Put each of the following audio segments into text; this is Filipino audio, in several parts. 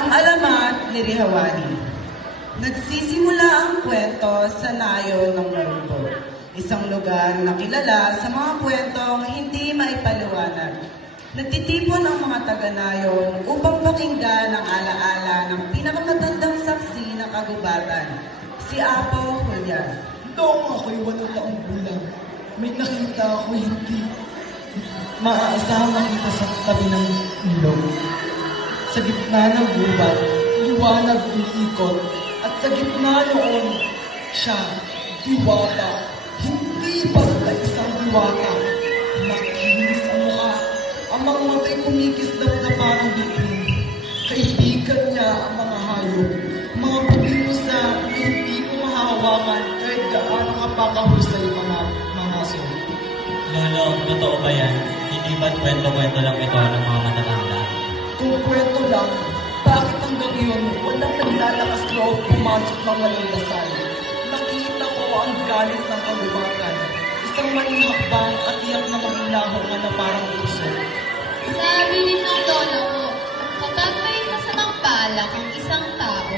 Ang alamat ni Rihawani. Nagsisimula ang kwento sa nayon ng Marumbo, isang lugar na kilala sa mga kwentong hindi maipaliwanag. Nagtitipon ang mga taga-nayon upang pakinggan ang alaala ng pinakamatandang saksi ng kagubatan, si Apo Julian. Noong ako'y 8 taong gulang, may nakita ako hindi maaasahang makita sa tabi ng ilog. Sa gitna ng gubat, liwanag umiikot, at sa gitna noon, siya, diwata. Hindi basta isang diwata. Makinis ang mukha. Ang mga matay kumikislap na parang bituin. Kaibigan niya ang mga hayop. Mga pulilos na hindi ko mahahawakan kahit gaano kapakahusay mga aso. Lolo, totoo ba yan? Hindi ba't kwento-kwento lang ito ng mga matatanda? Kung kwento lang, bakit hanggang iyon walang naglalakas loob pumasok ng walang dasal? Nakita ko ang galit ng kagubatan. Isang maling hakbang at iyak na maglaho ka na parang puso. Sabi din ng lola ko, kapag may masamang balak ang isang tao,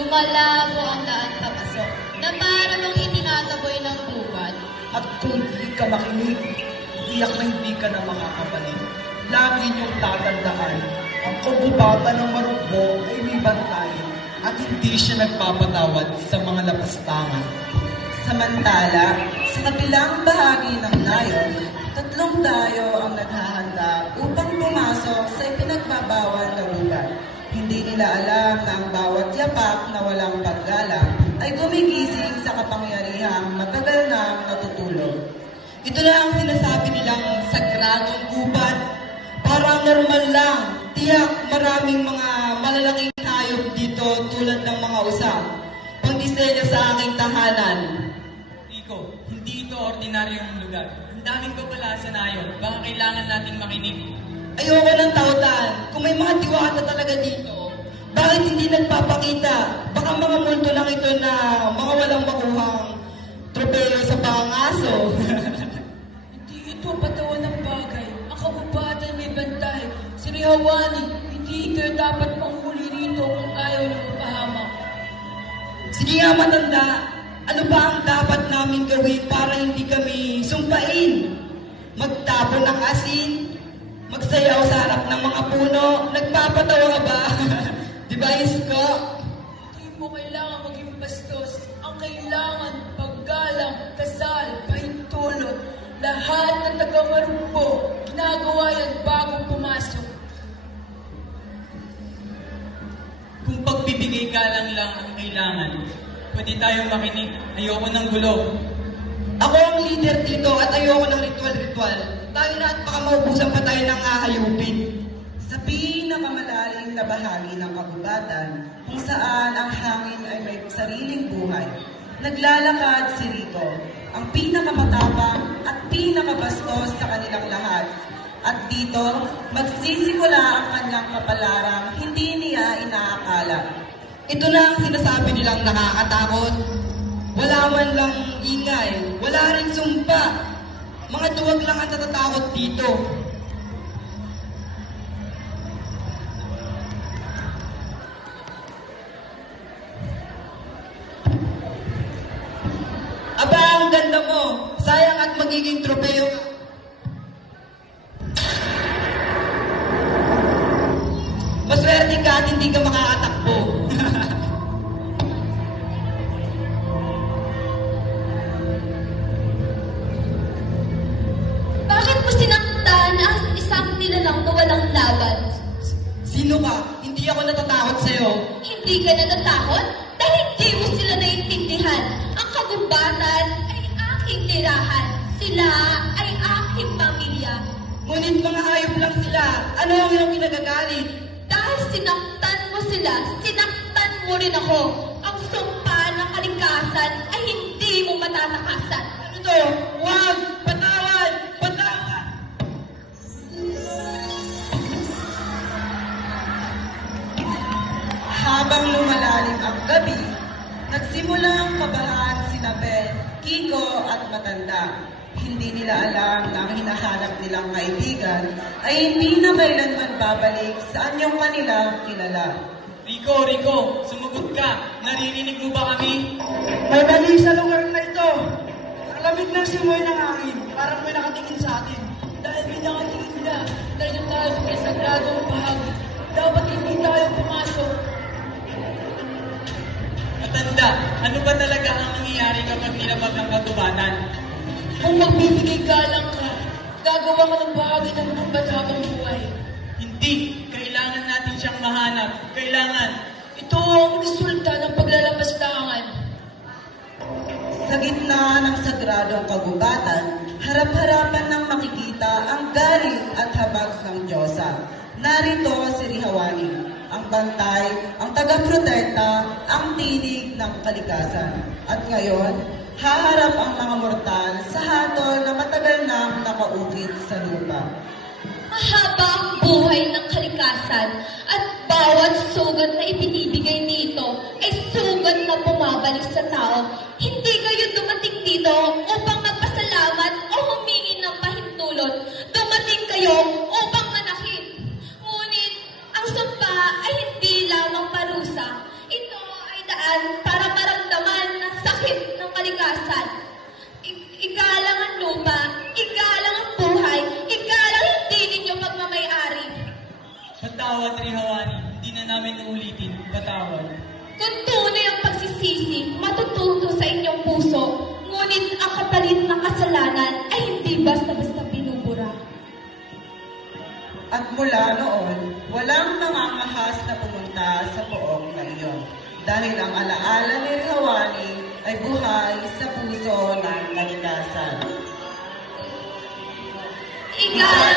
lumalabo ang daan papasok, na para bang itinataboy ng gubat. At kung di ka makinig, iyak na hindi ka na makakabalik. Lagi niyong tatandaan, ang kagubatan ng Marumbo ay may bantay at hindi siya nagpapatawad sa mga lapastangan. Samantala, sa kabilang bahagi ng nayon, 3 dayo ang naghahanda upang pumasok sa ipinagbabawal na lugar. Hindi nila alam na ang bawat yapak na walang paggalang ay gumigising sa kapangyarihang matagal nang natutulog. Ito na ang sinasabi nilang sagradong gubat. Parang normal lang. Tiyak maraming mga malalaking hayop dito tulad ng mga usap. Pang-disenyo sa aking tahanan. Rico, hindi ito ordinaryong lugar. Ang daming papala sa nayon. Baka kailangan nating makinig. Ayoko ng tautan. Kung may mga diwata talaga dito, bakit hindi nagpapakita? Baka mga multo lang ito na mga walang makuhang tropeyo sa pangaso. Hindi ito patawan ng bagay. Ang kagubatan may bantay. Si Rihawani, hindi kayo dapat manghuli rito kung ayaw na mapahamak. Sige nga matanda, ano ba ang dapat namin gawin para hindi kami sumpain? Magtapon ng asin? Magsayaw sa harap ng mga puno? Nagpapatawa ka ba? Di ba, Isko? Hindi mo kailangan maging bastos. Ang kailangan, paggalang, kasal, pahintulot. Lahat ng taga-Marumbo, ginagawa yan bago pumasok. Kung pagbibigay galang lang ang kailangan, pwede tayong makinig. Ayoko ng gulo. Ako ang leader dito at ayoko ng ritual-ritual. Tayo na at baka maubusan pa tayo ng ahayupin. Sa pinakamalalim na bahagi ng kagubatan, kung saan ang hangin ay may sariling buhay, naglalakad si Rico, ang pinakamatapang at pinakabastos sa kanilang lahat. At dito, magsisimula ang kanyang kapalarang hindi niya inaakala. Ito na ang sinasabi nilang nakakatakot. Wala man lang ingay, wala rin sumpa. Mga duwag lang ang natatakot dito. Aba, ang ganda mo. Sayang at magiging tropeyo ka. Maswerte ka at hindi ka makakatakbo. Bakit mo sinaktan ang isang nilalang na walang laban? Sino ka? Hindi ako natatakot sa'yo. Hindi ka natatakot dahil hindi mo sila naiintindihan. Ang kagubatan ay aking tirahan. Sila ay aking pamilya. Ngunit mga hayop lang sila. Ano ang iyong kinagagalit? Dahil sinaktan mo sila, sinaktan mo rin ako. Ang sumpa ng kalikasan ay hindi mo matatakasan. Ano to? Wag! Patawad! Patawad! Habang lumalalim ang gabi, nagsimulang kabahan sina Bel, Kiko at Matanda. Hindi nila alam na ang hinahanap nilang kaibigan ay hindi na kailanman babalik sa anyong kanila kilala. Rico, sumagot ka. Naririnig mo ba kami? May mali sa lugar na ito. Ang lamig ng simoy ng hangin. Parang may nakatingin sa atin. Dahil may nakatingin na, nandiyan tayo sa sagradong bahagi. Dapat hindi tayo pumasok. Matanda, ano ba talaga ang nangyayari kapag nilabag ang kagubatan? Kung magbibigay galang ka, gagawa ka ng bahagi ng bumbat habang buhay. Hindi. Kailangan natin siyang mahanap. Kailangan. Ito ang resulta ng paglalapastangan. Sa gitna ng sagradong kagubatan, harap-harapan nang makikita ang galing at habag ng Diyosa. Narito si Rihawani, ang bantay, ang tagaprotekta, ang tinig ng kalikasan. At ngayon, haharap ang mga mortal sa hatol na matagal nang nakaukit sa lupa. Mahaba ang buhay ng kalikasan at bawat sugat na ibinibigay nito ay sugat na bumabalik sa tao. Hindi kayo dumating dito upang magpasalamat o humingi ng pahintulot. Dumating kayo upang manahin. Ngunit ang sumpa ay hindi lamang parusa. Ito ay daan para maramdaman ng sakit ng kalikasan. Igalang ang lupa, igalang ang buhay, igalang hindi ninyo pagmamayari. Patawad, Rihawani. Hindi na namin uulitin. Patawad. Kung tunay ang pagsisisi, matututo sa inyong puso, ngunit ang kapalit ng kasalanan ay hindi basta-basta binubura. At mula noon, walang nangangahas na pumunta sa poong na iyon. Dahil ang alaala ni Rihawani ay buhay sa puso ng kalikasan. Igalang